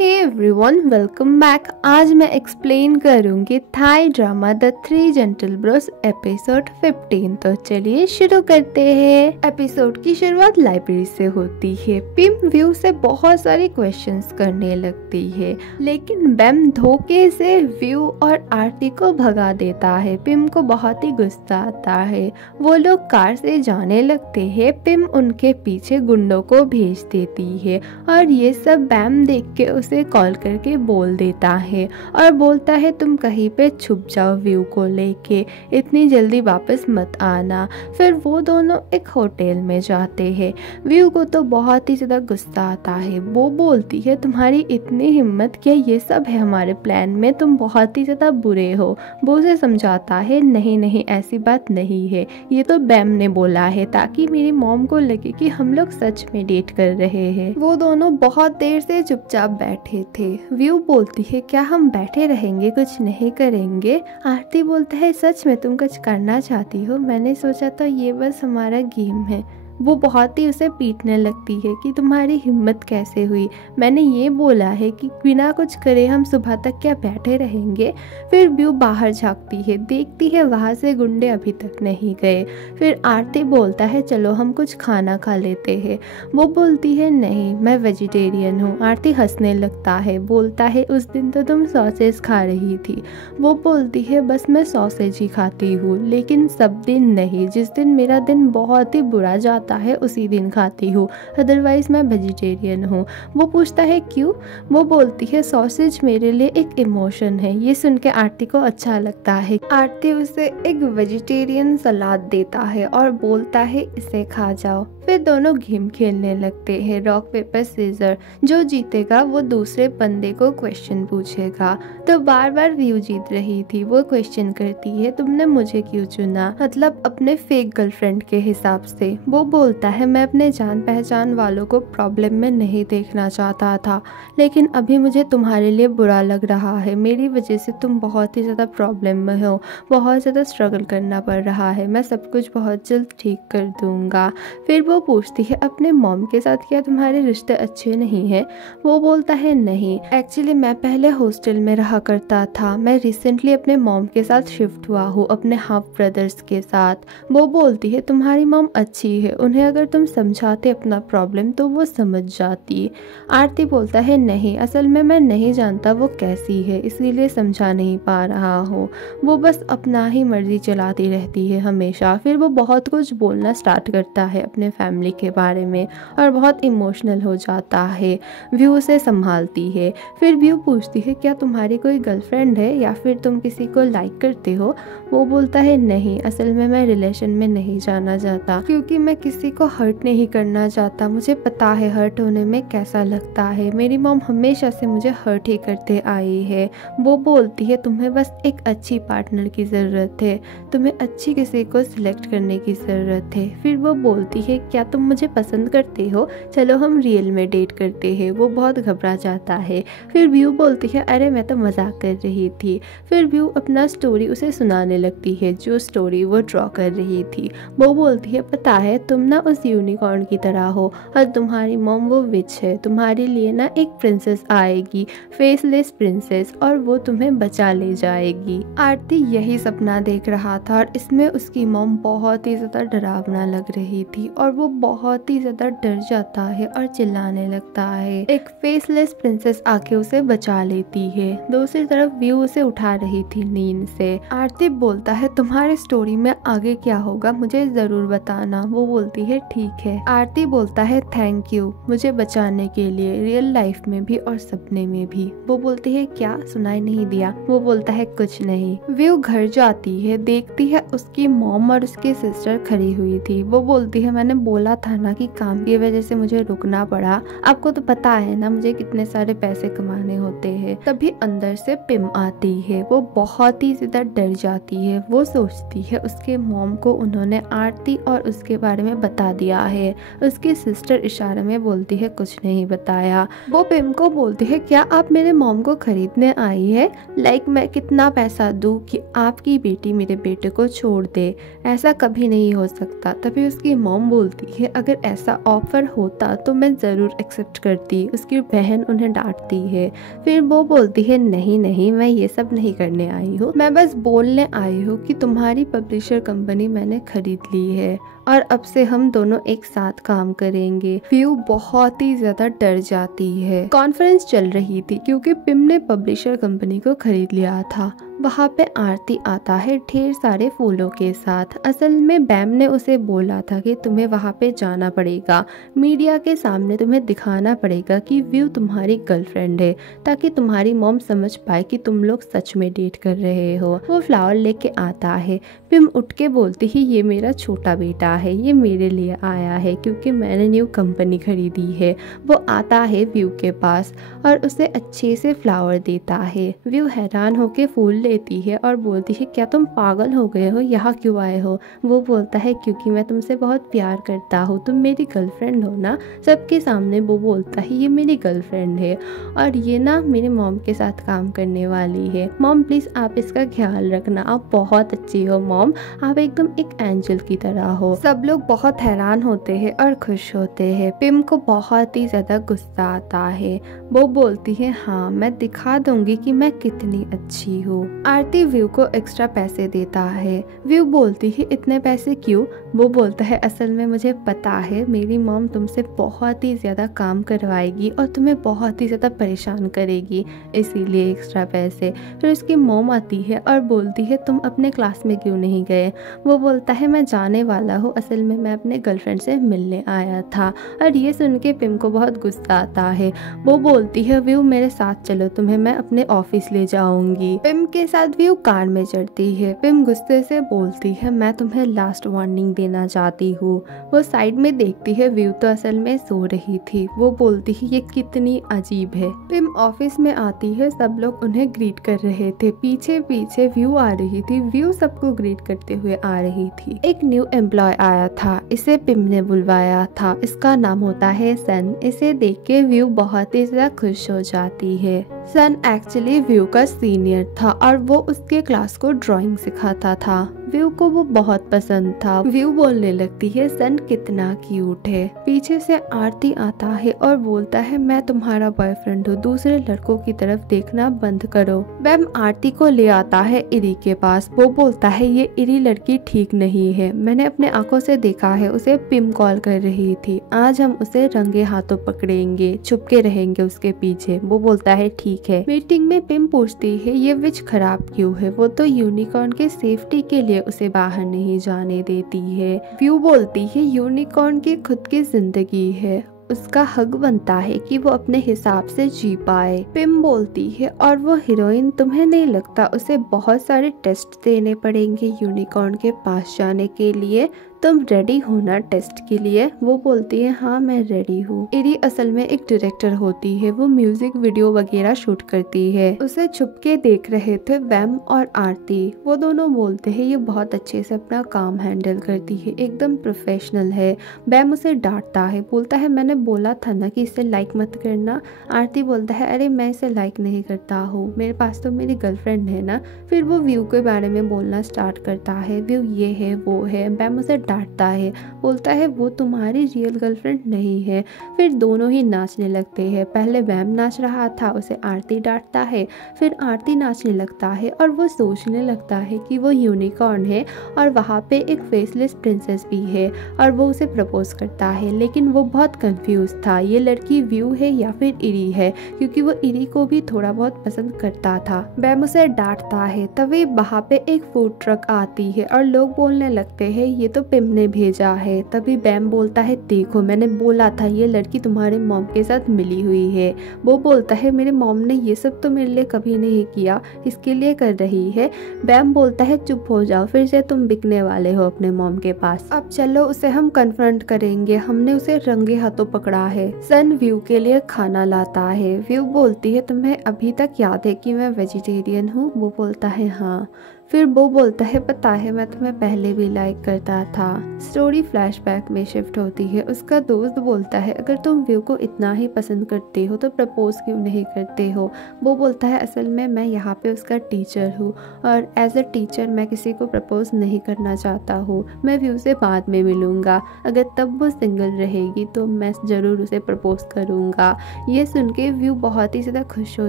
Hey everyone, welcome back. आज मैं explain करूंगी Thai drama the three gentle bros episode 15। तो चलिए शुरू करते हैं। एपिसोड की शुरुआत लाइब्रेरी से होती है। पिम व्यू से बहुत सारे क्वेश्चंस करने लगती है, लेकिन बैम धोखे से व्यू और आरती को भगा देता है। पिम को बहुत ही गुस्सा आता है। वो लोग कार से जाने लगते हैं। पिम उनके पीछे गुंडों को भेज देती है और ये सब बैम देख के उसे कॉल करके बोल देता है और बोलता है तुम कहीं पे छुप जाओ व्यू को लेके, इतनी जल्दी वापस मत आना। फिर वो दोनों एक होटल में जाते हैं। व्यू को तो बहुत ही ज़्यादा गुस्सा आता है। वो बोलती है तुम्हारी इतनी हिम्मत क्या, ये सब है हमारे प्लान में, तुम बहुत ही ज़्यादा बुरे हो। वो उसे समझाता है नहीं नहीं ऐसी बात नहीं है, ये तो बैम ने बोला है ताकि मेरी मॉम को लगे कि हम लोग सच में डेट कर रहे हैं। वो दोनों बहुत देर से चुपचाप बैठे थे। व्यू बोलती है क्या हम बैठे रहेंगे, कुछ नहीं करेंगे। आरती बोलता है सच में तुम कुछ करना चाहती हो, मैंने सोचा था ये बस हमारा गेम है। वो बहुत ही उसे पीटने लगती है कि तुम्हारी हिम्मत कैसे हुई, मैंने ये बोला है कि बिना कुछ करे हम सुबह तक क्या बैठे रहेंगे। फिर व्यू बाहर झांकती है, देखती है वहाँ से गुंडे अभी तक नहीं गए। फिर आरती बोलता है चलो हम कुछ खाना खा लेते हैं। वो बोलती है नहीं मैं वेजिटेरियन हूँ। आरती हंसने लगता है, बोलता है उस दिन तो तुम सॉसेज खा रही थी। वो बोलती है बस मैं सॉसेज ही खाती हूँ, लेकिन सब दिन नहीं, जिस दिन मेरा दिन बहुत ही बुरा जाता है उसी दिन खाती हूँ, अदरवाइज मैं वेजिटेरियन हूँ। वो पूछता है क्यों। वो बोलती है सॉसेज मेरे लिए एक इमोशन है। ये सुन के आरती को अच्छा लगता है। आरती उसे एक वेजिटेरियन सलाद देता है और बोलता है इसे खा जाओ। फिर दोनों गेम खेलने लगते हैं, रॉक पेपर सीजर। जो जीतेगा वो दूसरे बंदे को क्वेश्चन पूछेगा। तो बार बार व्यू जीत रही थी। वो क्वेश्चन करती है तुमने मुझे क्यों चुना, मतलब अपने फेक गर्लफ्रेंड के हिसाब से। वो बोलता है मैं अपने जान पहचान वालों को प्रॉब्लम में नहीं देखना चाहता था, लेकिन अभी मुझे तुम्हारे लिए बुरा लग रहा है। मेरी वजह से तुम बहुत ही ज़्यादा प्रॉब्लम में हो, बहुत ज़्यादा स्ट्रगल करना पड़ रहा है। मैं सब कुछ बहुत जल्द ठीक कर दूंगा। फिर वो पूछती है अपने मॉम के साथ क्या तुम्हारे रिश्ते अच्छे नहीं हैं। वो बोलता है नहीं, एक्चुअली मैं पहले हॉस्टल में रहा करता था, मैं रिसेंटली अपने मॉम के साथ शिफ्ट हुआ हूँ, अपने हाफ ब्रदर्स के साथ। वो बोलती है तुम्हारी मॉम अच्छी है, उन्हें अगर तुम समझाते अपना प्रॉब्लम तो वो समझ जाती। आरती बोलता है नहीं, असल में मैं नहीं जानता वो कैसी है, इसीलिए समझा नहीं पा रहा हूँ। वो बस अपना ही मर्जी चलाती रहती है हमेशा। फिर वो बहुत कुछ बोलना स्टार्ट करता है अपने फैमिली के बारे में और बहुत इमोशनल हो जाता है। व्यू उसे संभालती है। फिर व्यू पूछती है क्या तुम्हारी कोई गर्लफ्रेंड है या फिर तुम किसी को लाइक करते हो। वो बोलता है नहीं, असल में मैं रिलेशन में नहीं जाना चाहता क्योंकि मैं किसी को हर्ट नहीं करना चाहता। मुझे पता है हर्ट होने में कैसा लगता है, मेरी मॉम हमेशा से मुझे हर्ट ही करते आई है। वो बोलती है तुम्हें बस एक अच्छी पार्टनर की ज़रूरत है, तुम्हें अच्छी किसी को सिलेक्ट करने की ज़रूरत है। फिर वो बोलती है क्या तुम मुझे पसंद करते हो, चलो हम रियल में डेट करते हैं। वो बहुत घबरा जाता है। फिर व्यू बोलती है अरे मैं तो मजाक कर रही थी। फिर व्यू अपना स्टोरी उसे सुनाने लगती है, जो स्टोरी वो ड्रॉ कर रही थी। वो बोलती है पता है तुम ना उस यूनिकॉर्न की तरह हो और तुम्हारी मॉम वो विच है, तुम्हारे लिए ना एक प्रिंसेस आएगी, फेसलेस प्रिंसेस, और वो तुम्हें बचा ले जाएगी। आरती यही सपना देख रहा था और इसमें उसकी मॉम बहुत ही ज़्यादा डरावना लग रही थी और वो बहुत ही ज़्यादा डर जाता है और चिल्लाने लगता है। एक फेसलेस प्रिंसेस आके उसे बचा लेती है। दूसरी तरफ व्यू उसे उठा रही थी नींद से। आरती बोलता है तुम्हारी स्टोरी में आगे क्या होगा मुझे ज़रूर बताना। वो बोलती है ठीक है। आरती बोलता है थैंक यू मुझे बचाने के लिए, रियल लाइफ में भी और सपने में भी। वो बोलती है क्या, सुनाई नहीं दिया। वो बोलता है कुछ नहीं। व्यू घर जाती है, देखती है उसकी मॉम और उसकी सिस्टर खड़ी हुई थी। वो बोलती है मैंने बोला था ना कि काम की वजह से मुझे रुकना पड़ा, आपको तो पता है ना मुझे कितने सारे पैसे कमाने होते हैं। तभी अंदर से पिम आती है। वो बहुत ही ज्यादा डर जाती है। वो सोचती है उसके मॉम को उन्होंने आरती और उसके बारे में बता दिया है। उसकी सिस्टर इशारे में बोलती है कुछ नहीं बताया। वो पिम को बोलती है क्या आप मेरे मॉम को खरीदने आई है, लाइक मैं कितना पैसा दूं कि आपकी बेटी मेरे बेटे को छोड़ दे, ऐसा कभी नहीं हो सकता। तभी उसकी मॉम बोलती बोलती है अगर ऐसा ऑफर होता तो मैं ज़रूर एक्सेप्ट करती। उसकी बहन उन्हें डांटती है। फिर वो बोलती है नहीं नहीं, मैं ये सब नहीं करने आई हूँ, मैं बस बोलने आई हूँ कि तुम्हारी पब्लिशर कंपनी मैंने खरीद ली है और अब से हम दोनों एक साथ काम करेंगे। व्यू बहुत ही ज्यादा डर जाती है। कॉन्फ्रेंस चल रही थी क्योंकि पिम ने पब्लिशर कंपनी को खरीद लिया था। वहाँ पे आरती आता है ढेर सारे फूलों के साथ। असल में बैम ने उसे बोला था कि तुम्हें वहाँ पे जाना पड़ेगा, मीडिया के सामने तुम्हें दिखाना पड़ेगा कि व्यू तुम्हारी गर्लफ्रेंड है, ताकि तुम्हारी मॉम समझ पाए कि तुम लोग सच में डेट कर रहे हो। वो फ्लावर लेके आता है। पिम उठ के बोलती है ये मेरा छोटा बेटा है, ये मेरे लिए आया है क्योंकि मैंने न्यू कंपनी खरीदी है। वो आता है व्यू के पास और उसे अच्छे से फ्लावर देता है। व्यू हैरान होके फूल लेती है और बोलती है क्या तुम पागल हो गए हो, यहाँ क्यों आए हो? वो बोलता है क्योंकि मैं तुमसे बहुत प्यार करता हूँ, तुम मेरी गर्लफ्रेंड हो ना। सबके सामने वो बोलता है ये मेरी गर्लफ्रेंड है और ये ना मेरे मॉम के साथ काम करने वाली है। मॉम प्लीज आप इसका ख्याल रखना, आप बहुत अच्छी हो मॉम, आप एकदम एक एंजल की तरह हो। सब लोग बहुत हैरान होते हैं और खुश होते हैं। पिम को बहुत ही ज्यादा गुस्सा आता है। वो बोलती है हाँ मैं दिखा दूंगी कि मैं कितनी अच्छी हूँ। आरती व्यू को एक्स्ट्रा पैसे देता है। व्यू बोलती है इतने पैसे क्यों? वो बोलता है असल में मुझे पता है मेरी मॉम तुमसे बहुत ही ज्यादा काम करवाएगी और तुम्हें बहुत ही ज्यादा परेशान करेगी, इसीलिए एक्स्ट्रा पैसे। फिर उसकी मॉम आती है और बोलती है तुम अपने क्लास में क्यों नहीं गए? वो बोलता है मैं जाने वाला हूँ, असल में मैं अपने गर्लफ्रेंड से मिलने आया था। और ये सुन के पिम को बहुत गुस्सा आता है। वो बोलती है व्यू मेरे साथ चलो, तुम्हें मैं अपने ऑफिस ले जाऊंगी। पिम के साथ व्यू कार में चढ़ती है। पिम गुस्से से बोलती है मैं तुम्हें लास्ट वार्निंग देना चाहती हूँ। वो साइड में देखती है, व्यू तो असल में सो रही थी। वो बोलती है ये कितनी अजीब है। पिम ऑफिस में आती है, सब लोग उन्हें ग्रीट कर रहे थे। पीछे पीछे व्यू आ रही थी। व्यू सबको ग्रीट करते हुए आ रही थी। एक न्यू एम्प्लॉय आया था, इसे पिम ने बुलवाया था। इसका नाम होता है सन। इसे देख के व्यू बहुत ही ज्यादा खुश हो जाती है। सन एक्चुअली व्यू का सीनियर था और वो उसके क्लास को ड्राइंग सिखाता था। व्यू को वो बहुत पसंद था। व्यू बोलने लगती है सन कितना क्यूट है। पीछे से आरती आता है और बोलता है मैं तुम्हारा बॉयफ्रेंड हूँ, दूसरे लड़कों की तरफ देखना बंद करो। बैम आरती को ले आता है इरी के पास। वो बोलता है ये इरी लड़की ठीक नहीं है, मैंने अपने आंखों से देखा है, उसे पिम कॉल कर रही थी। आज हम उसे रंगे हाथों पकड़ेंगे, छुपके रहेंगे उसके पीछे। वो बोलता है ठीक है। मीटिंग में पिम पूछती है ये विच खराब क्यों है? वो तो यूनिकॉर्न के सेफ्टी के लिए उसे बाहर नहीं जाने देती है। व्यू बोलती है यूनिकॉर्न की खुद की जिंदगी है, उसका हक बनता है कि वो अपने हिसाब से जी पाए। पिम बोलती है और वो हीरोइन, तुम्हें नहीं लगता उसे बहुत सारे टेस्ट देने पड़ेंगे यूनिकॉर्न के पास जाने के लिए? तुम रेडी हो ना टेस्ट के लिए? वो बोलती है हाँ मैं रेडी हूँ। इरी असल में एक डायरेक्टर होती है, वो म्यूजिक वीडियो वगैरह शूट करती है। उसे छुपके देख रहे थे बैम और आरती। वो दोनों बोलते हैं ये बहुत अच्छे से अपना काम हैंडल करती है, एकदम प्रोफेशनल है। बैम उसे डांटता है, बोलता है मैंने बोला था ना कि इसे लाइक मत करना। आरती बोलता है अरे मैं इसे लाइक नहीं करता हूँ, मेरे पास तो मेरी गर्लफ्रेंड है ना। फिर वो व्यू के बारे में बोलना स्टार्ट करता है, व्यू ये है वो है। बैम उसे डांटता है, बोलता है वो तुम्हारी रियल गर्लफ्रेंड नहीं है। फिर दोनों ही नाचने लगते हैं। पहले बैम नाच रहा था, उसे आरती डांटता है। फिर आरती नाचने लगता है और वो सोचने लगता है कि वो यूनिकॉर्न है और वहाँ पे एक फेसलेस प्रिंसेस भी है और वो उसे प्रपोज करता है। लेकिन वो बहुत कंफ्यूज था, ये लड़की व्यू है या फिर इरी है, क्योंकि वो इरी को भी थोड़ा बहुत पसंद करता था। बैम उसे डांटता है। तभी वहाँ पे एक फूड ट्रक आती है और लोग बोलने लगते हैं ये तो पिम ने भेजा है। तभी बैम बोलता है देखो मैंने बोला था ये लड़की तुम्हारे मॉम के साथ मिली हुई है। वो बोलता है मेरे मॉम ने ये सब तो मेरे लिए कभी नहीं किया, इसके लिए कर रही है। बैम बोलता है चुप हो जाओ, फिर से तुम बिकने वाले हो अपने मॉम के पास। अब चलो उसे हम कन्फ्रंट करेंगे, हमने उसे रंगे हाथों पकड़ा है। सन व्यू के लिए खाना लाता है। व्यू बोलती है तुम्हें अभी तक याद है कि मैं वेजिटेरियन हूँ? वो बोलता है हाँ। फिर वो बोलता है पता है मैं तुम्हें पहले भी लाइक करता था। स्टोरी फ्लैशबैक में शिफ्ट होती है। उसका दोस्त बोलता है अगर तुम व्यू को इतना ही पसंद करते हो तो प्रपोज क्यों नहीं करते हो। वो बोलता है असल में मैं यहाँ पे उसका टीचर हूँ और एज अ टीचर मैं किसी को प्रपोज नहीं करना चाहता हूँ। मैं व्यू से बाद में मिलूँगा, अगर तब वो सिंगल रहेगी तो मैं ज़रूर उसे प्रपोज करूँगा। ये सुन के व्यू बहुत ही ज़्यादा खुश हो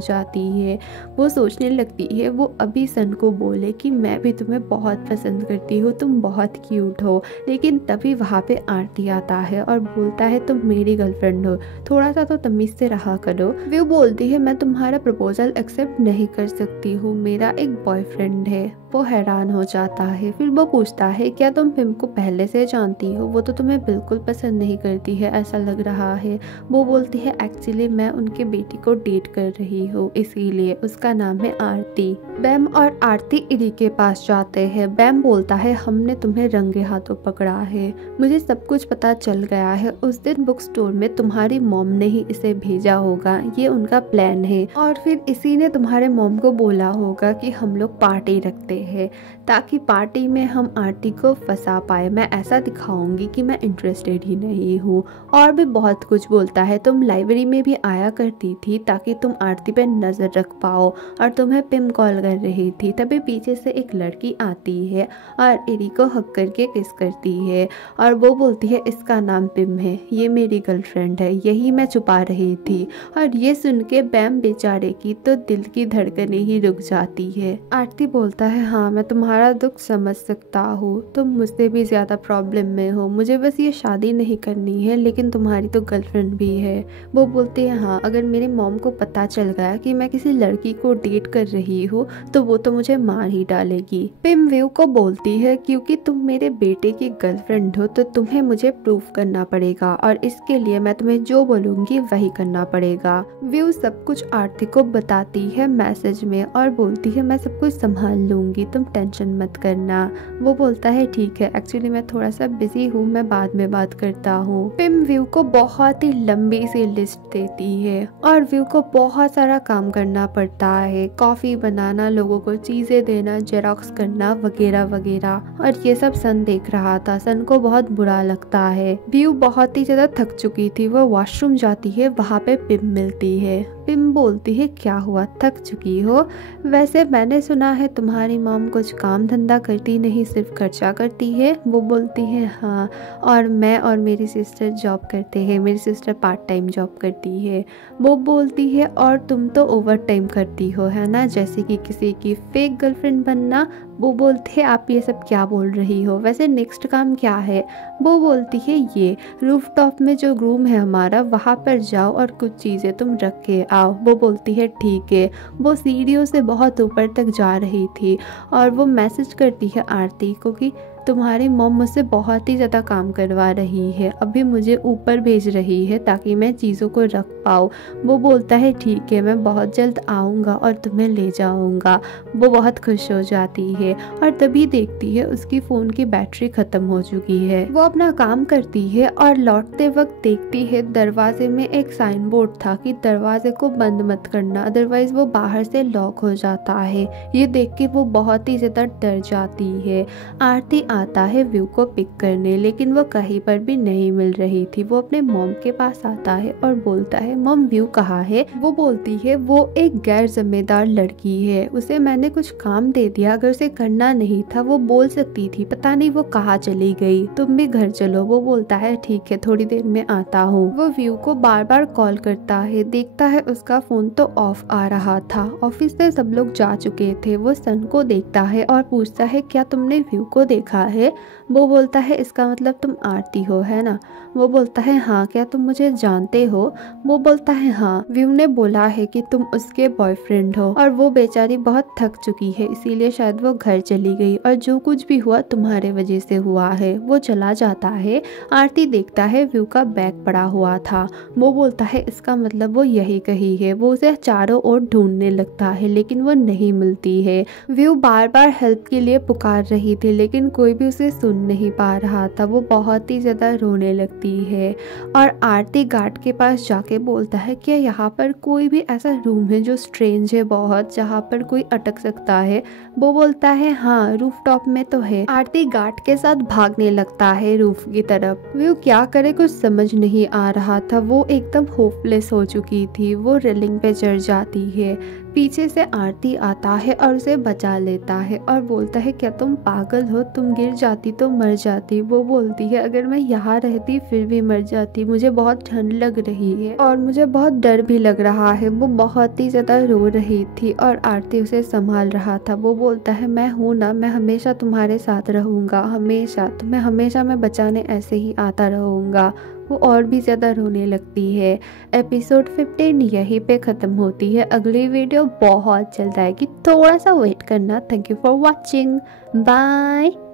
जाती है। वो सोचने लगती है वो अभी सन को बोले कि मैं भी तुम्हें बहुत पसंद करती हूँ, तुम बहुत क्यूट हो। लेकिन तभी वहाँ पे आरती आता है और बोलता है तुम मेरी गर्लफ्रेंड हो, थोड़ा सा तो तमीज से रहा करो। वो बोलती है मैं तुम्हारा प्रपोजल एक्सेप्ट नहीं कर सकती हूँ, मेरा एक बॉयफ्रेंड है। वो हैरान हो जाता है। फिर वो पूछता है क्या तुम पिम को पहले से जानती हो, वो तो तुम्हें बिल्कुल पसंद नहीं करती है ऐसा लग रहा है। वो बोलती है एक्चुअली मैं उनके बेटी को डेट कर रही हूँ इसीलिए, उसका नाम है आरती। बैम और आरती इरी के पास जाते हैं। बैम बोलता है हमने तुम्हें रंगे हाथों पकड़ा है, मुझे सब कुछ पता चल गया है। उस दिन बुक स्टोर में तुम्हारी मॉम ने ही इसे भेजा होगा, ये उनका प्लान है और फिर इसी ने तुम्हारे मॉम को बोला होगा कि हम लोग पार्टी रखते हैं ताकि पार्टी में हम आरती को फंसा पाए। मैं ऐसा दिखाऊंगी कि मैं इंटरेस्टेड ही नहीं हूँ। और भी बहुत कुछ बोलता है। तुम लाइब्रेरी में भी आया करती थी ताकि तुम आरती पे नजर रख पाओ और तुम्हें पिम कॉल कर रही थी। तभी पीछे से एक लड़की आती है और इरी को हक करके किस करती है और वो बोलती है इसका नाम पिम है, ये मेरी गर्लफ्रेंड है, यही मैं छुपा रही थी। और ये सुन के बैम बेचारे की तो दिल की धड़कनें ही रुक जाती है। आरती बोलता है हाँ मैं तुम्हारा दुख समझ सकता हूँ, तुम मुझसे भी ज्यादा प्रॉब्लम में हो, मुझे बस ये शादी नहीं करनी है लेकिन तुम्हारी तो गर्लफ्रेंड भी है। वो बोलते हैं हाँ अगर मेरे मॉम को पता चल गया कि मैं किसी लड़की को डेट कर रही हूँ तो वो तो मुझे मार ही डालेगी। पिम व्यू को बोलती है क्योंकि तुम मेरे बेटे की गर्लफ्रेंड हो तो तुम्हें मुझे प्रूफ करना पड़ेगा और इसके लिए मैं तुम्हें जो बोलूंगी वही करना पड़ेगा। व्यू सब कुछ आरती को बताती है मैसेज में और बोलती है मैं सब कुछ संभाल लूंगी, तुम टेंशन मत करना। वो बोलता है ठीक है, एक्चुअली मैं थोड़ा सा बिजी हूँ, मैं बाद में बात करता हूँ। पिम व्यू को बहुत ही लंबी सी लिस्ट देती है और व्यू को बहुत सारा काम करना पड़ता है, कॉफी बनाना, लोगों को चीजें देना, जेरोक्स करना वगैरह वगैरह। और ये सब सन देख रहा था। सन को बहुत बुरा लगता है। व्यू बहुत ही ज्यादा थक चुकी थी। वो वॉशरूम जाती है, वहाँ पे पिम मिलती है। पिम बोलती है क्या हुआ, थक चुकी हो? वैसे मैंने सुना है तुम्हारी मॉम कुछ काम धंधा करती नहीं, सिर्फ खर्चा करती है। वो बोलती है हाँ, और मैं और मेरी सिस्टर जॉब करते हैं, मेरी सिस्टर पार्ट टाइम जॉब करती है। वो बोलती है और तुम तो ओवर टाइम करती हो है ना, जैसे कि किसी की फेक गर्लफ्रेंड बनना। वो बोलते हैं आप ये सब क्या बोल रही हो, वैसे नेक्स्ट काम क्या है? वो बोलती है ये रूफटॉप में जो रूम है हमारा, वहाँ पर जाओ और कुछ चीज़ें तुम रख के आओ। वो बोलती है ठीक है। वो सीढ़ियों से बहुत ऊपर तक जा रही थी और वो मैसेज करती है आरती को कि तुम्हारी मॉम मुझसे बहुत ही ज़्यादा काम करवा रही है, अभी मुझे ऊपर भेज रही है ताकि मैं चीज़ों को रख पाऊँ। वो बोलता है ठीक है, मैं बहुत जल्द आऊँगा और तुम्हें ले जाऊँगा। वो बहुत खुश हो जाती है और तभी देखती है उसकी फ़ोन की बैटरी ख़त्म हो चुकी है। वो अपना काम करती है और लौटते वक्त देखती है दरवाजे में एक साइन बोर्ड था कि दरवाजे को बंद मत करना, अदरवाइज वो बाहर से लॉक हो जाता है। ये देख के वो बहुत ही ज़्यादा डर जाती है। आरती आता है व्यू को पिक करने, लेकिन वो कहीं पर भी नहीं मिल रही थी। वो अपने मॉम के पास आता है और बोलता है मॉम व्यू कहाँ है? वो बोलती है वो एक गैर जिम्मेदार लड़की है, उसे मैंने कुछ काम दे दिया, अगर उसे करना नहीं था वो बोल सकती थी, पता नहीं वो कहाँ चली गई, तुम भी घर चलो। वो बोलता है ठीक है, थोड़ी देर में आता हूँ। वो व्यू को बार बार कॉल करता है, देखता है उसका फोन तो ऑफ आ रहा था। ऑफिस से सब लोग जा चुके थे। वो सन को देखता है और पूछता है क्या तुमने व्यू को देखा है? वो बोलता है इसका मतलब तुम आरती हो है ना? वो बोलता है हाँ, क्या तुम मुझे जानते हो? वो बोलता है हाँ, व्यू ने बोला है कि तुम उसके बॉयफ्रेंड हो और वो बेचारी बहुत थक चुकी है, इसीलिए शायद वो घर चली गई और जो कुछ भी हुआ तुम्हारे वजह से हुआ है। वो चला जाता है। आरती देखता है व्यू का बैग पड़ा हुआ था। वो बोलता है इसका मतलब वो यही कहीं है। वो उसे चारों ओर ढूंढने लगता है लेकिन वो नहीं मिलती है। व्यू बार बार हेल्प के लिए पुकार रही थी लेकिन कोई कोई भी उसे सुन नहीं पा रहा था। वो बहुत ही ज़्यादा रोने लगती है और आरती गार्ड के पास जाके बोलता है कि यहाँ पर कोई भी ऐसा रूम है जो स्ट्रेंज है बहुत, जहाँ पर कोई अटक सकता है। वो बोलता है हाँ, रूफटॉप में तो है। आरती गार्ड के साथ भागने लगता है रूफ की तरफ। वो क्या करे कुछ समझ नहीं आ रहा था। वो एकदम होपलेस हो चुकी थी। वो रेलिंग पे चढ़ जाती है। पीछे से आरती आता है और उसे बचा लेता है और बोलता है क्या तुम पागल हो, तुम गिर जाती तो मर जाती। वो बोलती है अगर मैं यहाँ रहती फिर भी मर जाती, मुझे बहुत ठंड लग रही है और मुझे बहुत डर भी लग रहा है। वो बहुत ही ज्यादा रो रही थी और आरती उसे संभाल रहा था। वो बोलता है मैं हूँ ना, मैं हमेशा तुम्हारे साथ रहूंगा, हमेशा तुम्हें, हमेशा मैं बचाने ऐसे ही आता रहूंगा। वो और भी ज़्यादा रोने लगती है। एपिसोड 15 यहीं पे ख़त्म होती है। अगली वीडियो बहुत जल्द आएगी, थोड़ा सा वेट करना। Thank you for watching, bye.